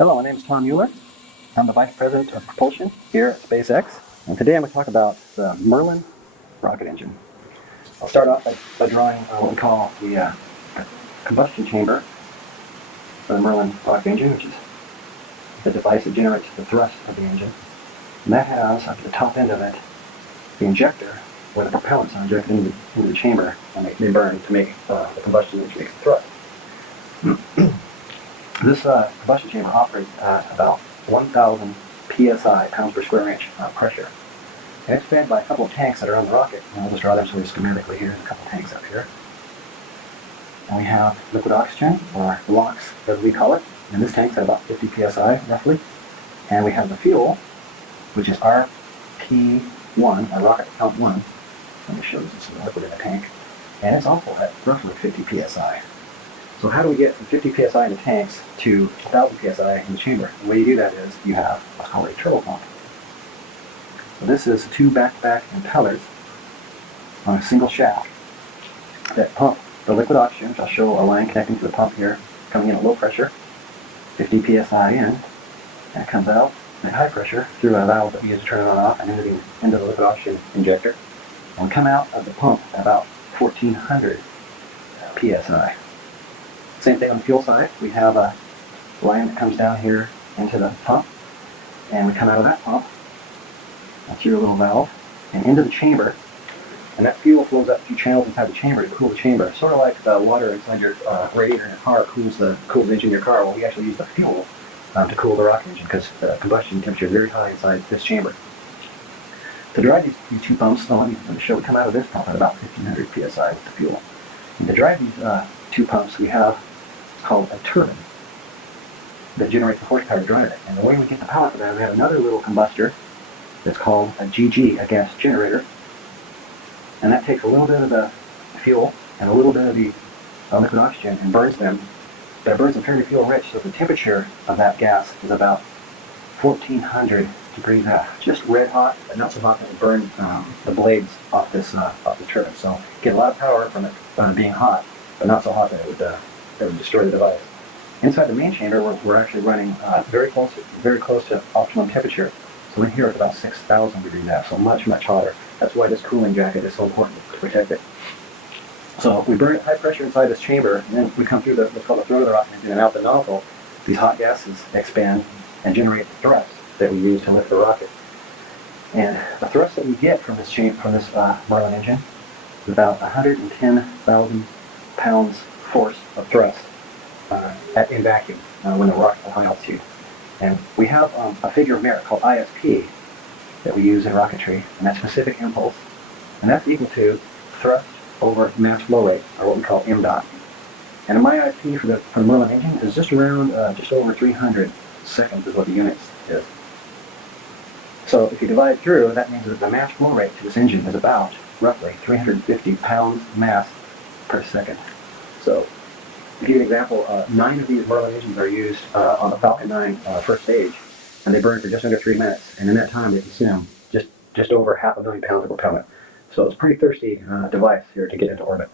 Hello, my name is Tom Mueller. I'm the Vice President of Propulsion here at SpaceX, and today I'm going to talk about the Merlin rocket engine. I'll start off by drawing what we call the combustion chamber for the Merlin rocket engine, which is the device that generates the thrust of the engine. And that has, at the top end of it, the injector, where the propellants are injected into the chamber, and they burn to make the combustion which makes the thrust. This combustion chamber operates at about 1,000 psi, pounds per square inch pressure. And it's fed by a couple of tanks that are on the rocket. And I'll just draw them so we schematically. Here's a couple of tanks up here. And we have liquid oxygen, or LOX as we call it. And this tank's at about 50 psi roughly. And we have the fuel, which is RP1, or rocket count 1. Let me show you this liquid in the tank. And it's also at roughly 50 psi. So how do we get from 50 psi in the tanks to 1,000 psi in the chamber? The way you do that is you have what's called a turbo pump. So this is two back-to-back impellers on a single shaft that pump the liquid oxygen, which I'll show a line connecting to the pump here, coming in at low pressure, 50 psi in, and it comes out at high pressure through a valve that we use to turn it on and off and into the liquid oxygen injector, and come out of the pump at about 1,400 psi. Same thing on the fuel side. We have a line that comes down here into the pump, and we come out of that pump through a little valve and into the chamber, and that fuel flows up through channels inside the chamber to cool the chamber. Sort of like the water inside your radiator in a car cools the engine in your car. Well, we actually use the fuel to cool the rocket engine because the combustion temperature is very high inside this chamber. To drive these two pumps, let me show. We come out of this pump at about 1,500 psi with the fuel. And to drive these two pumps, we have called a turbine that generates the horsepower to drive it. And the way we get the power for that, we have another little combustor that's called a GG, a gas generator. And that takes a little bit of the fuel and a little bit of the liquid oxygen and burns them. But it burns them fairly fuel rich, so the temperature of that gas is about 1,400 degrees F. Just red hot, but not so hot that it would burn the blades off the turbine. So you get a lot of power from it being hot, but not so hot that it would destroy the device. Inside the main chamber, we're actually running very close to optimum temperature. So in here it's about 6,000 degrees F, so much, much hotter. That's why this cooling jacket is so important to protect it. So we burn at high pressure inside this chamber, and then we come through what's called the throat of the rocket engine and out the nozzle. These hot gases expand and generate the thrust that we use to lift the rocket. And the thrust that we get from this Merlin engine is about 110,000 pounds force of thrust in vacuum when the rocket is at high altitude. And we have a figure of merit called ISP that we use in rocketry, and that's specific impulse. And that's equal to thrust over mass flow rate, or what we call MDOT. And my ISP for the Merlin engine is just around, just over 300 seconds is what the unit is. So if you divide it through, that means that the mass flow rate to this engine is about roughly 350 pounds mass per second. So to give you an example, 9 of these Merlin engines are used on the Falcon 9 first stage, and they burn for just under 3 minutes. And in that time, they consume just over 500,000 pounds of propellant. So it's a pretty thirsty device here to get into orbit.